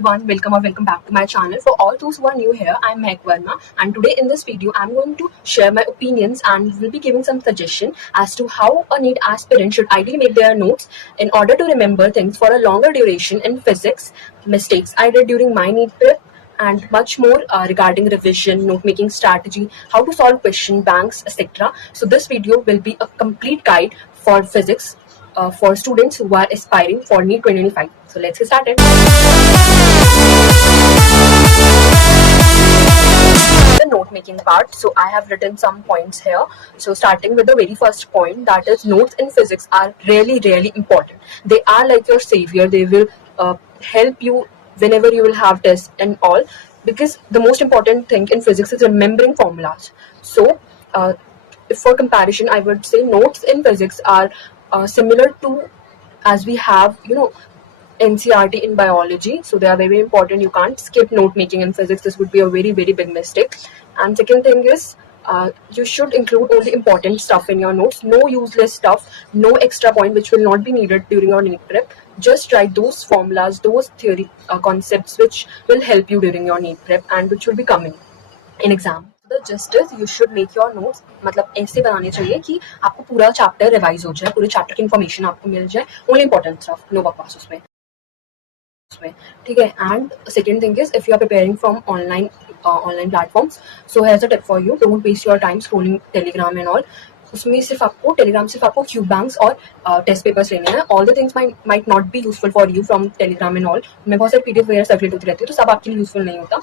everyone, welcome or welcome back to my channel. For all those who are new here, I'm Mehak Verma, and today in this video I'm going to share my opinions and will be giving some suggestion as to how a NEET aspirant should ideally make their notes in order to remember things for a longer duration in physics, mistakes I did during my NEET prep, and much more regarding revision, note making strategy, how to solve question banks, etc. So this video will be a complete guide for physics for students who are aspiring for NEET 2025. So let's get started. The note making part, so I have written some points here. So starting with the very first point, that is notes in physics are really important. They are like your savior. They will help you whenever you will have tests and all, because the most important thing in physics is remembering formulas. So for comparison, I would say notes in physics are similar to as we have NCERT in biology, so they are very important. You can't skip note making in physics. This would be a very big mistake. And second thing is you should include only important stuff in your notes. No useless stuff, no extra point which will not be needed during your NEET prep. Just write those formulas, those theory concepts which will help you during your NEET prep and which will be coming in exam. The gist is you should make your notes मतलब ऐसे बनाने चाहिए कि आपको पूरा chapter revise हो जाए, पूरे चैप्टर की इन्फॉर्मेशन आपको मिल जाए, ओनली इंपॉर्टेंट स्टफ, नो बकवास उसमें, ठीक है. And second thing is if you are preparing from online platforms, so has a tip for you, don't waste your time scrolling Telegram and all. उसमें सिर्फ आपको टेलीग्राम सिर्फ आपको क्यू बैंक्स और टेस्ट पेपर्स लेने हैं. All the things might not be useful for you from Telegram and all. मैं बहुत सारे पीडीएफ वगैरह सर्कुलेट होती रहती है, तो सब आपके लिए यूजफुल नहीं होता.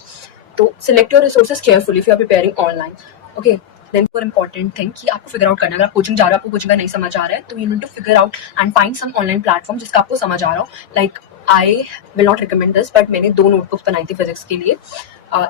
तो select your resources carefully if you are preparing online. Okay, then for important thing कि आपको फिगर आउट करना है. अगर आप कोचिंग जा रहे हो, आपको कोचिंग का नहीं समझ आ रहा है, तो you need to figure out and find some online platform जिसका आपको समझ आ रहा हो. Like I will not recommend this, but मैंने 2 नोटबुक्स बनाई थी फिजिक्स के लिए.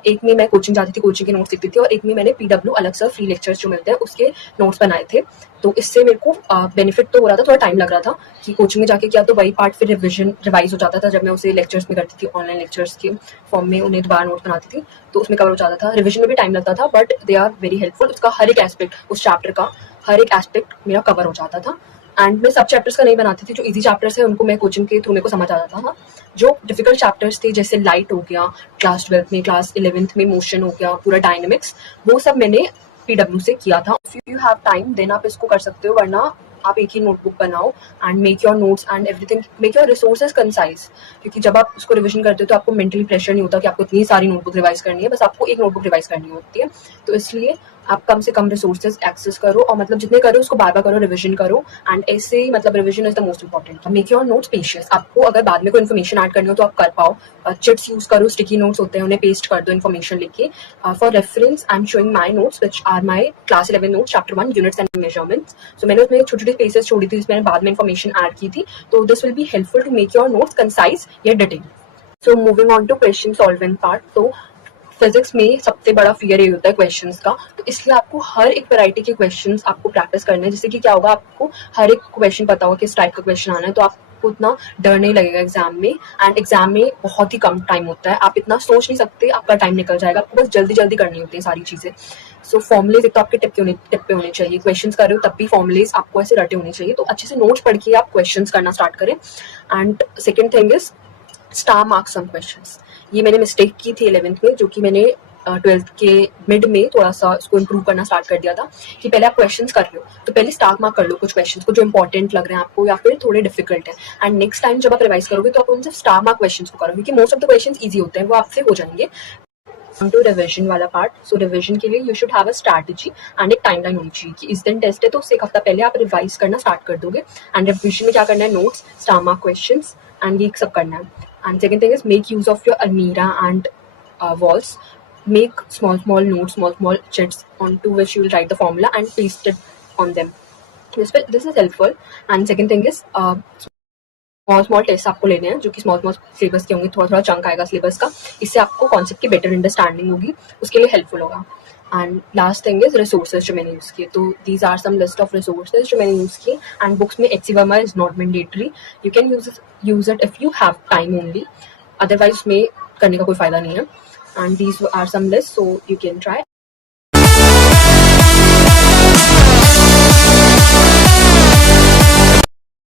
एक में मैं कोचिंग जाती थी, कोचिंग के नोट्स लिखती थी, और एक में मैंने पीडब्ल्यू अलग से फ्री लेक्चर्स जो मिलते हैं उसके नोट्स बनाए थे. तो इससे मेरे को बेनिफिट तो हो रहा था, थोड़ा टाइम लग रहा था कि कोचिंग में जाके किया तो वही पार्ट फिर रिवाइज हो जाता था. जब मैं उसे लेक्चर्स में करती थी, ऑनलाइन लेक्चर्स के फॉर्म में उन्हें दोबारा नोट्स बनाती थी, तो उसमें कवर हो जाता था. रिविजन में भी टाइम लगता था, but they are very helpful. उसका हर एक एस्पेक्ट, उस चैप्टर का हर एक एस्पेक्ट मेरा कवर हो जाता था. एंड मैं सब चैप्टर्स का नहीं बनाती थी. जो इजी चैप्टर्स है उनको मैं कोचिंग के थ्रू मेरे को समझ आ जाता था. जो डिफिकल्ट चैप्टर्स थे जैसे लाइट हो गया क्लास 12 में, क्लास 11th में मोशन हो गया, पूरा डायनेमिक्स, वो सब मैंने पीडब्ल्यू से किया था. If you have time then आप इसको कर सकते हो, वरना आप एक ही नोटबुक बनाओ and make your notes and everything, make your resources concise. क्योंकि जब आप उसको रिविजन करते हो तो आपको मेंटली प्रेशर नहीं होता कि आपको इतनी सारी नोटबुक रिवाइज करनी है. बस आपको एक नोटबुक रिवाइज करनी होती है. तो इसलिए आप कम से कम रिसोर्सेज एक्सेस करो, और मतलब जितने करो उसको बार करो, रिविजन करो. एंड ऐसे ही मतलब revision is the most important. Make your notes spacious. आपको अगर बाद में कोई इन्फॉर्मेशन ऐड करनी हो तो आप कर पाओ. चिट्स यूज करो, स्टिकी नोट्स होते हैं, उन्हें पेस्ट कर दो इन्फॉर्मेशन लिख के. For reference I am showing my notes which are my class 11 notes, chapter 1 units and measurements. So मैंने उसमें छोटी स्पेसेस छोड़ी थी जिसमें बाद में इन्फॉर्मेशन ऐड की थी. तो this will be helpful to make your notes concise या detail. So moving on to question solving part. तो फिजिक्स में सबसे बड़ा फियर ये होता है क्वेश्चंस का. तो इसलिए आपको हर एक वैरायटी के क्वेश्चंस आपको प्रैक्टिस करने हैं, जिससे कि क्या होगा, आपको हर एक क्वेश्चन पता होगा किस टाइप का क्वेश्चन आना है. तो आपको उतना डर नहीं लगेगा एग्जाम में. एंड एग्जाम में बहुत ही कम टाइम होता है, आप इतना सोच नहीं सकते, आपका टाइम निकल जाएगा. आपको बस जल्दी करनी होती है सारी चीजें. सो फॉर्मुलेज एक तो आपके टिप पे होने चाहिए. क्वेश्चंस कर रहे हो तब भी फॉर्मुलेज आपको ऐसे रटे होने चाहिए. तो अच्छे से नोट्स पढ़ के आप क्वेश्चंस करना स्टार्ट करें. And second thing is star marks some questions. ये मैंने मिस्टेक की थी 11th में, जो कि मैंने 12th के मिड में थोड़ा सा उसको इम्प्रूव करना स्टार्ट कर दिया था. कि पहले आप क्वेश्चंस कर रहे हो तो पहले स्टार मार्क कर लो कुछ क्वेश्चंस को जो इंपॉर्टेंट लग रहे हैं आपको या फिर थोड़े डिफिकल्ट है. एंड नेक्स्ट टाइम जब आप रिवाइज करोगे तो आप उनसे स्टार मार्क क्वेश्चंस को करो, क्योंकि most of the questions easy होते हैं, वो आपसे हो जाएंगे. टू रिविजन वाला पार्ट. सो रिविजन के लिए you should have a strategy and एक टाइमलाइन होनी चाहिए कि इस दिन टेस्ट है तो उससे एक हफ्ता पहले आप रिवाइज करना स्टार्ट कर दोगे. एंड रिविजन में क्या करना है, notes, star mark questions and ये सब करना है. And second thing is make use of your अलमीरा and walls. Make small notes, small chits onto which you will write the formula and paste it on them. This is helpful. And second thing is small test आपको लेने हैं जो कि small syllabus के होंगे, थोड़ा chunk आएगा syllabus का. इससे आपको कॉन्सेप्ट की बेटर अंडरस्टैंडिंग होगी, उसके लिए हेल्पफुल होगा. And last thing is resources जो मैंने यूज किए. तो these are some list of resources जो मैंने यूज किए. एंड बुक्स में HC Verma is not mandatory. You can use it if you have time only, otherwise में करने का कोई फायदा नहीं है. And these are some lists, so you can try.